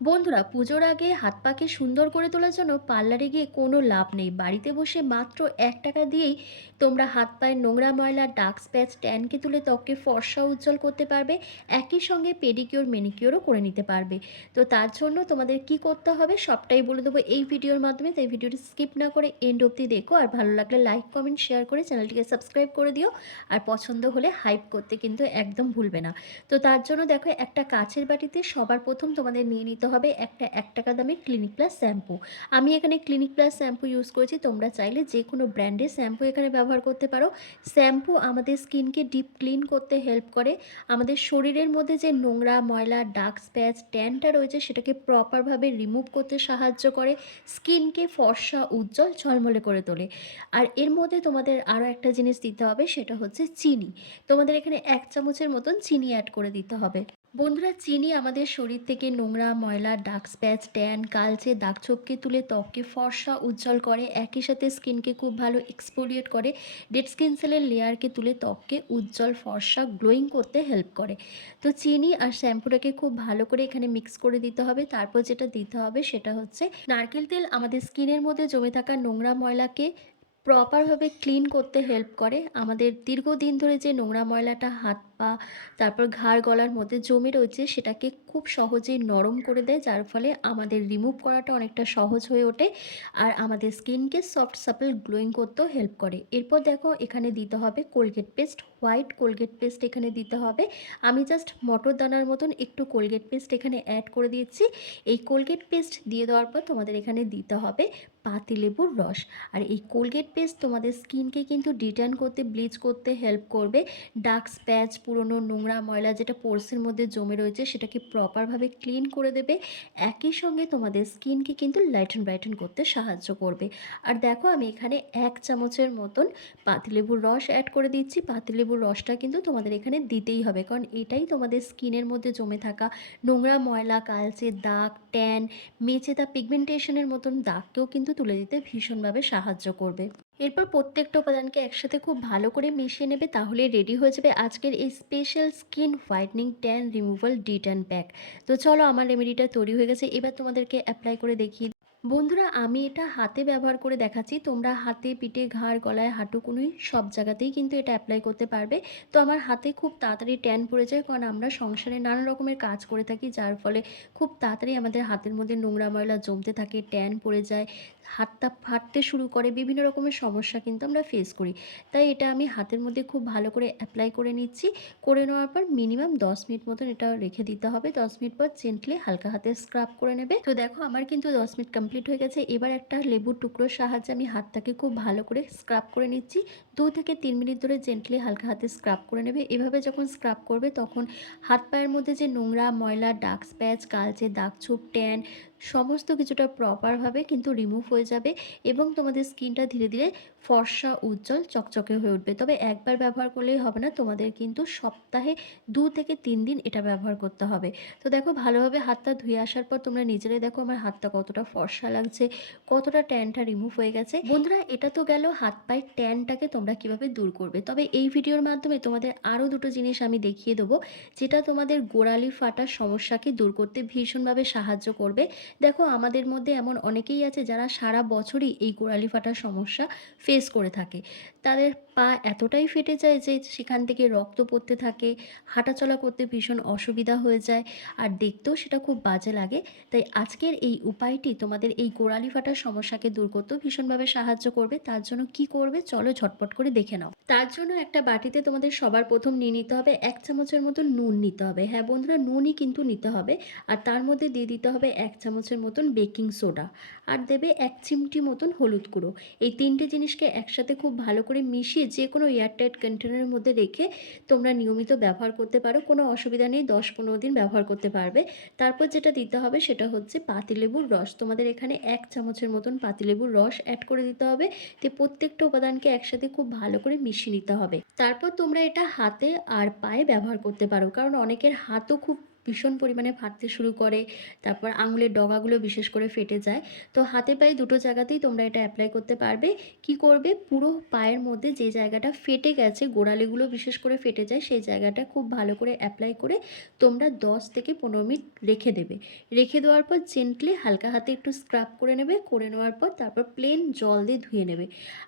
বন্ধুরা, পুজোর আগে হাত পাকে সুন্দর করে তোলার জন্য পার্লারে গিয়ে কোনো লাভ নেই। বাড়িতে বসে মাত্র এক টাকা দিয়েই তোমরা হাত পায়ের নোংরা ময়লা ডার্ক স্প্যাচ ট্যানকে তুলে ত্বককে ফর্সা উজ্জ্বল করতে পারবে, একই সঙ্গে পেডিকিওর মেনিকিওরও করে নিতে পারবে। তো তার জন্য তোমাদের কি করতে হবে সবটাই বলে দেবো এই ভিডিওর মাধ্যমে। তাই ভিডিওটি স্কিপ না করে এন্ড অবধি দেখো। আর ভালো লাগলে লাইক কমেন্ট শেয়ার করে চ্যানেলটিকে সাবস্ক্রাইব করে দিও। আর পছন্দ হলে হাইপ করতে কিন্তু একদম ভুলবে না। তো তার জন্য দেখো একটা কাছের বাটিতে সবার প্রথম তোমাদের নিয়ে নিতে হবে একটা, এক টাকা দামের ক্লিনিক প্লাস শ্যাম্পু আমি এখানে ক্লিনিক প্লাস শ্যাম্পু ইউজ করেছি, তোমরা চাইলে যে কোনো ব্র্যান্ডের শ্যাম্পু এখানে ব্যবহার করতে পারো। শ্যাম্পু আমাদের স্কিনকে ডিপ ক্লিন করতে হেল্প করে। আমাদের শরীরের মধ্যে যে নোংরা, ময়লা ডার্ক স্প্যাচ ট্যানটা রয়েছে, সেটাকে প্রপারভাবে রিমুভ করতে সাহায্য করে। স্কিনকে ফর্সা, উজ্জ্বল, ঝলমলে করে তোলে। আর এর মধ্যে তোমাদের আরও একটা জিনিস দিতে হবে, সেটা হচ্ছে চিনি। তোমাদের এখানে এক চামচের মতন চিনি অ্যাড করে দিতে হবে। বন্ধুরা, চিনি আমাদের শরীর থেকে নোংরা, ময়লা ডার্ক স্প্যাচ, ট্যান, কালচে দাগ ছোপকে তুলে ত্বককে ফর্সা, উজ্জ্বল করে। একই সাথে স্কিনকে খুব ভালো এক্সপোলিয়েট করে। ডেড স্কিন সেলের লেয়ারকে তুলে ত্বককে উজ্জ্বল, ফর্সা, গ্লোয়িং করতে হেল্প করে। তো চিনি আর শ্যাম্পুটাকে খুব ভালো করে এখানে মিক্স করে দিতে হবে। তারপর যেটা দিতে হবে সেটা হচ্ছে নারকেল তেল। আমাদের স্কিনের মধ্যে জমে থাকা নোংরা ময়লাকে প্রপারভাবে ক্লিন করতে হেল্প করে। আমাদের দীর্ঘদিন ধরে যে নোংরা ময়লাটা হাত পা তারপর ঘাড় গলার মধ্যে জমে রয়েছে সেটাকে খুব সহজেই নরম করে দেয়, যার ফলে আমাদের রিমুভ করাটা অনেকটা সহজ হয়ে ওঠে আর আমাদের স্কিনকে সফট সাপল গ্লোয়িং করতেও হেল্প করে। এরপর দেখো এখানে দিতে হবে Colgate paste white Colgate paste এখানে দিতে হবে। আমি জাস্ট মটর দানার মতন একটু কোলগেট পেস্ট এখানে অ্যাড করে দিয়েছি। এই কোলগেট পেস্ট দিয়ে দেওয়ার পর তোমাদের এখানে দিতে হবে পাতিলেবুর রস। আর এই কোলগেট পেস্ট তোমাদের স্কিনকে কিন্তু ডিটার্ন করতে ব্লিচ করতে হেল্প করবে। ডার্ক স্প্যাচ পুরনো নোংরা ময়লা যেটা পোর্সের মধ্যে জমে রয়েছে, সেটাকে প্রপারভাবে ক্লিন করে দেবে। একই সঙ্গে তোমাদের স্কিনকে কিন্তু লাইটন ব্রাইটন করতে সাহায্য করবে। আর দেখো, আমি এখানে এক চামচের মতন পাতিলেবুর রস অ্যাড করে দিচ্ছি। পাতিলেবুর রসটা কিন্তু তোমাদের এখানে দিতেই হবে, কারণ এটাই তোমাদের স্কিনের মধ্যে জমে থাকা নোংরা ময়লা, কালচে দাগ ট্যান মেচেদা পিগমেন্টেশনের মতন দাগকেও কিন্তু তুলে দিতে ভীষণভাবে সাহায্য করবে। এরপর প্রত্যেকটা উপাদানকে একসাথে খুব ভালো করে মিশিয়ে নেবে, তাহলে রেডি হয়ে যাবে আজকের এই special skin whitening tan removal de tan pack তো চলো, আমার রেমেডিটা তৈরি হয়ে গেছে। এবার তোমাদেরকে অ্যাপ্লাই করে দেখিয়ে বন্ধুরা, আমি এটা হাতে ব্যবহার করে দেখাচ্ছি। তোমরা হাতে, পিঠে, ঘাড়, গলায় হাঁটুকুনুই সব জায়গাতেই কিন্তু এটা অ্যাপ্লাই করতে পারবে। তো আমার হাতে খুব তাড়াতাড়ি ট্যান পড়ে যায় কারণ আমরা সংসারে নানা রকমের কাজ করে থাকি, যার ফলে খুব তাড়াতাড়ি আমাদের হাতের মধ্যে নোংরা ময়লা জমতে থাকে ট্যান পড়ে যায়, হাতটা ফাটতে শুরু করে, বিভিন্ন রকমের সমস্যা কিন্তু আমরা ফেস করি। তাই এটা আমি হাতের মধ্যে খুব ভালো করে অ্যাপ্লাই করে নিচ্ছি। করে নেওয়ার পর মিনিমাম দশ মিনিট মতন এটা রেখে দিতে হবে। দশ মিনিট পর জেন্টলি হালকা হাতে স্ক্রাব করে নেবে। তো দেখো, আমার কিন্তু দশ মিনিট কমপ্লিট হয়ে গেছে। এবার একটা লেবুর টুকরোর সাহায্যে আমি হাতটাকে খুব ভালো করে স্ক্রাব করে নিচ্ছি। দু থেকে তিন মিনিট ধরে জেন্টলি হালকা হাতে স্ক্রাব করে নেবে। এভাবে যখন স্ক্রাব করবে তখন হাত পায়ের মধ্যে যে নোংরা, ময়লা ডার্ক স্প্যাচ কালচে দাগ ছোপ ট্যান সমস্ত কিছুটা প্রপারভাবে কিন্তু রিমুভ হয়ে যাবে এবং তোমাদের স্কিনটা ধীরে ধীরে ফর্সা, উজ্জ্বল, চকচকে হয়ে উঠবে। তবে একবার ব্যবহার করলেই হবে না। তোমাদের কিন্তু সপ্তাহে দু থেকে তিন দিন এটা ব্যবহার করতে হবে। তো দেখো ভালোভাবে হাতটা ধুয়ে আসার পর তোমরা নিজেরাই দেখো আমার হাতটা কতটা ফর্সা লাগছে কতটা ট্যানটা রিমুভ হয়ে গেছে। বন্ধুরা, এটা তো গেল হাত পায়ের ট্যানটাকে তোমরা কীভাবে দূর করবে। তবে এই ভিডিওর মাধ্যমে তোমাদের আরও দুটো জিনিস আমি দেখিয়ে দেবো, যেটা তোমাদের গোড়ালি ফাটার সমস্যাকে দূর করতে ভীষণভাবে সাহায্য করবে। দেখো, আমাদের মধ্যে এমন অনেকেই আছে যারা সারা বছরই এই গোড়ালি ফাটার সমস্যা ফেস করে থাকে। তাদের পা এতটাই ফেটে যায় যে সেখান থেকে রক্ত পড়তে থাকে, হাঁটাচলা করতে ভীষণ অসুবিধা হয়ে যায়, আর দেখতেও সেটা খুব বাজে লাগে। তাই আজকের এই উপায়টি তোমাদের এই গোড়ালি ফাটার সমস্যাকে দূর করতেও ভীষণভাবে সাহায্য করবে। তার জন্য কি করবে? চলো ঝটপট করে দেখে নাও। তার জন্য একটা বাটিতে তোমাদের সবার প্রথম নিয়ে নিতে হবে এক চামচের মতো নুন নিতে হবে। হ্যাঁ বন্ধুরা, নুনই কিন্তু নিতে হবে। আর তার মধ্যে দিয়ে দিতে হবে এক চামচের মতন বেকিং সোডা। আর দেবে এক চিমটি মতন হলুদ গুঁড়ো। এই তিনটে জিনিসকে একসাথে খুব ভালো করে মিশিয়ে যে কোনো এয়ারটাইট কন্টেনারের মধ্যে রেখে তোমরা নিয়মিত ব্যবহার করতে পারো। কোনো অসুবিধা নেই, দশ পনেরো দিন ব্যবহার করতে পারবে। তারপর যেটা দিতে হবে সেটা হচ্ছে পাতিলেবুর রস। তোমাদের এখানে এক চামচের মতন পাতিলেবুর রস অ্যাড করে দিতে হবে। তো প্রত্যেকটা উপাদানকে একসাথে খুব ভালো করে মিশিয়ে নিতে হবে। তারপর তোমরা এটা হাতে আর পায়ে ব্যবহার করতে পারো। কারণ অনেকের হাতও খুব ভীষণ পরিমাণে ফাটতে শুরু করে, তারপর আঙুলের ডগাগুলো বিশেষ করে ফেটে যায়। তো হাতে পায়ে দুটো জায়গাতেই তোমরা এটা অ্যাপ্লাই করতে পারবে। কি করবে? পুরো পায়ের মধ্যে যে জায়গাটা ফেটে গেছে, গোড়ালিগুলো বিশেষ করে ফেটে যায়, সেই জায়গাটা খুব ভালো করে অ্যাপ্লাই করে তোমরা দশ থেকে পনেরো মিনিট রেখে দেবে। রেখে দেওয়ার পর জেন্টলি হালকা হাতে একটু স্ক্রাব করে নেবে, করে নেওয়ার পর তারপর প্লেন জল দিয়ে ধুয়ে নেবে।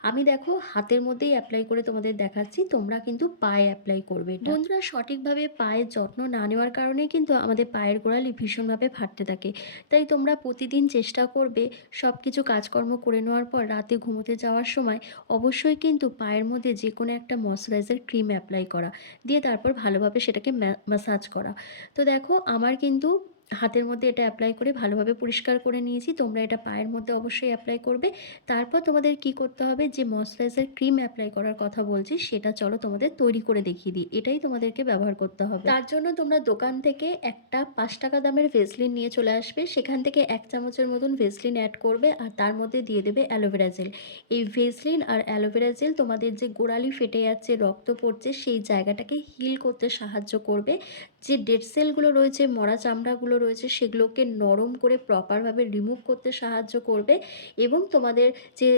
আমি দেখো হাতের মধ্যেই অ্যাপ্লাই করে তোমাদের দেখাচ্ছি, তোমরা কিন্তু পায়ে অ্যাপ্লাই করবে। বন্ধুরা সঠিকভাবে পায়ের যত্ন না নেওয়ার কারণে কিন্তু আমাদের পায়ের গোড়ালি ভীষণভাবে ফাটতে থাকে। তাই তোমরা প্রতিদিন চেষ্টা করবে সব কিছু কাজকর্ম করে নেওয়ার পর রাতে ঘুমোতে যাওয়ার সময় অবশ্যই কিন্তু পায়ের মধ্যে যে কোনো একটা ময়শ্চারাইজার ক্রিম অ্যাপ্লাই করা। দিয়ে তারপর ভালোভাবে সেটাকে ম্যাসাজ করা। তো দেখো, আমার কিন্তু হাতের মধ্যে এটা অ্যাপ্লাই করে ভালোভাবে পরিষ্কার করে নিয়েছি। তোমরা এটা পায়ের মধ্যে অবশ্যই অ্যাপ্লাই করবে। তারপর তোমাদের কি করতে হবে? যে ময়শ্চারাইজার ক্রিম অ্যাপ্লাই করার কথা বলছি, সেটা চলো তোমাদের তৈরি করে দেখিয়ে দিই। এটাই তোমাদেরকে ব্যবহার করতে হবে। তার জন্য তোমরা দোকান থেকে একটা পাঁচ টাকা দামের ভেসলিন নিয়ে চলে আসবে। সেখান থেকে এক চামচের মতন ভেসলিন অ্যাড করবে আর তার মধ্যে দিয়ে দেবে অ্যালোভেরা জেল এই ভেসলিন আর অ্যালোভেরা জেল তোমাদের যে গোড়ালি ফেটে যাচ্ছে, রক্ত পড়ছে, সেই জায়গাটাকে হিল করতে সাহায্য করবে। যে ডেড সেলগুলো রয়েছে, মরা চামড়াগুলো রয়েছে সেগুলোকে নরম করে প্রপারভাবে রিমুভ করতে সাহায্য করবে এবং তোমাদের যে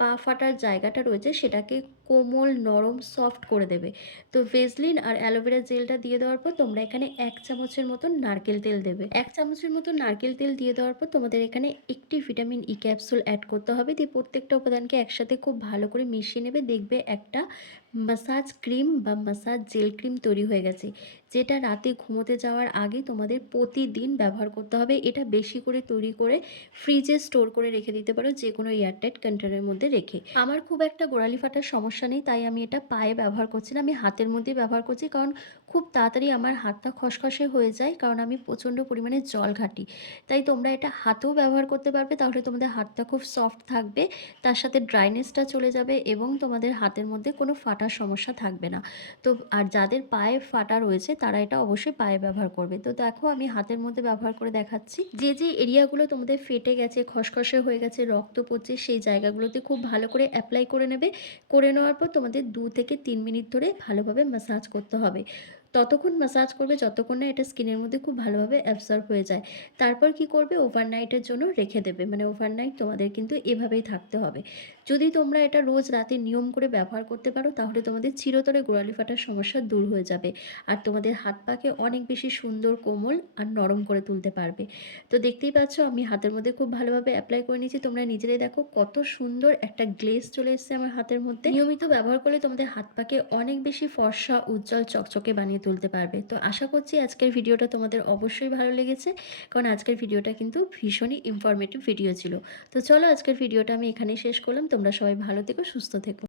পা ফাটার জায়গাটা রয়েছে সেটাকে কোমল, নরম সফট করে দেবে। তো ভেজলিন আর অ্যালোভেরা জেলটা দিয়ে দেওয়ার পর তোমরা এখানে এক চামচের মতন নারকেল তেল দেবে। এক চামচের মতন নারকেল তেল দিয়ে দেওয়ার পর তোমাদের এখানে একটি ভিটামিন ই ক্যাপসুল অ্যাড করতে হবে। দিয়ে প্রত্যেকটা উপাদানকে একসাথে খুব ভালো করে মিশিয়ে নেবে। দেখবে একটা মাসাজ ক্রিম বা মাসাজ জেল ক্রিম তৈরি হয়ে গেছে, যেটা রাতে ঘুমোতে যাওয়ার আগে তোমাদের প্রতিদিন ব্যবহার করতে হবে। এটা বেশি করে তৈরি করে ফ্রিজে স্টোর করে রেখে দিতে পারো যে কোনো এয়ারটাইট কন্টেনারের মধ্যে রেখে। আমার খুব একটা গোড়ালি ফাটার সমস্যা নেই, তাই আমি এটা পায়ে ব্যবহার করছি না। আমি হাতের মধ্যেই ব্যবহার করছি, কারণ খুব তাড়াতাড়ি আমার হাতটা খসখসে হয়ে যায়, কারণ আমি প্রচণ্ড পরিমাণে জল ঘাটি। তাই তোমরা এটা হাতেও ব্যবহার করতে পারবে, তাহলে তোমাদের হাতটা খুব সফট থাকবে, তার সাথে ড্রাইনেসটা চলে যাবে এবং তোমাদের হাতের মধ্যে কোনো ফাটার সমস্যা থাকবে না। তো আর যাদের পায়ে ফাটা রয়েছে, তারা এটা অবশ্যই পায়ে ব্যবহার করবে। তো দেখো, আমি হাতের মধ্যে ব্যবহার করে দেখাচ্ছি। যে যে এরিয়াগুলো তোমাদের ফেটে গেছে, খসখসে হয়ে গেছে, রক্ত পড়ছে, সেই জায়গাগুলোতে খুব ভালো করে অ্যাপ্লাই করে নেবে। করে নেওয়ার পর তোমাদের দু থেকে তিন মিনিট ধরে ভালোভাবে ম্যাসাজ করতে হবে। ততক্ষণ ম্যাসাজ করবে যতক্ষণ না এটা স্কিনের মধ্যে খুব ভালোভাবে অ্যাবসর্ব হয়ে যায়। তারপর কি করবে? ওভারনাইটের জন্য রেখে দেবে। মানে ওভারনাইট তোমাদের কিন্তু এভাবেই থাকতে হবে। যদি তোমরা এটা রোজ রাতে নিয়ম করে ব্যবহার করতে পারো, তাহলে তোমাদের চিরতরে গোড়ালি ফাটার সমস্যা দূর হয়ে যাবে। আর তোমাদের হাত পাকে অনেক বেশি সুন্দর, কোমল আর নরম করে তুলতে পারবে। তো দেখতেই পাচ্ছ, আমি হাতের মধ্যে খুব ভালোভাবে অ্যাপ্লাই করে নিয়েছি। তোমরা নিজেরাই দেখো কত সুন্দর একটা গ্লেজ চলে এসেছে আমার হাতের মধ্যে। নিয়মিত ব্যবহার করলে তোমাদের হাত পাকে অনেক বেশি ফর্সা, উজ্জ্বল, চকচকে বানিয়ে তুলতে পারবে। তো আশা করছি আজকের ভিডিওটা তোমাদের অবশ্যই ভালো লেগেছে, কারণ আজকের ভিডিওটা কিন্তু ভীষণই ইনফরমেটিভ ভিডিও ছিল। তো চলো আজকের ভিডিওটা আমি এখানেই শেষ করলাম। তোমরা সবাই ভালো থেকো, সুস্থ থেকো।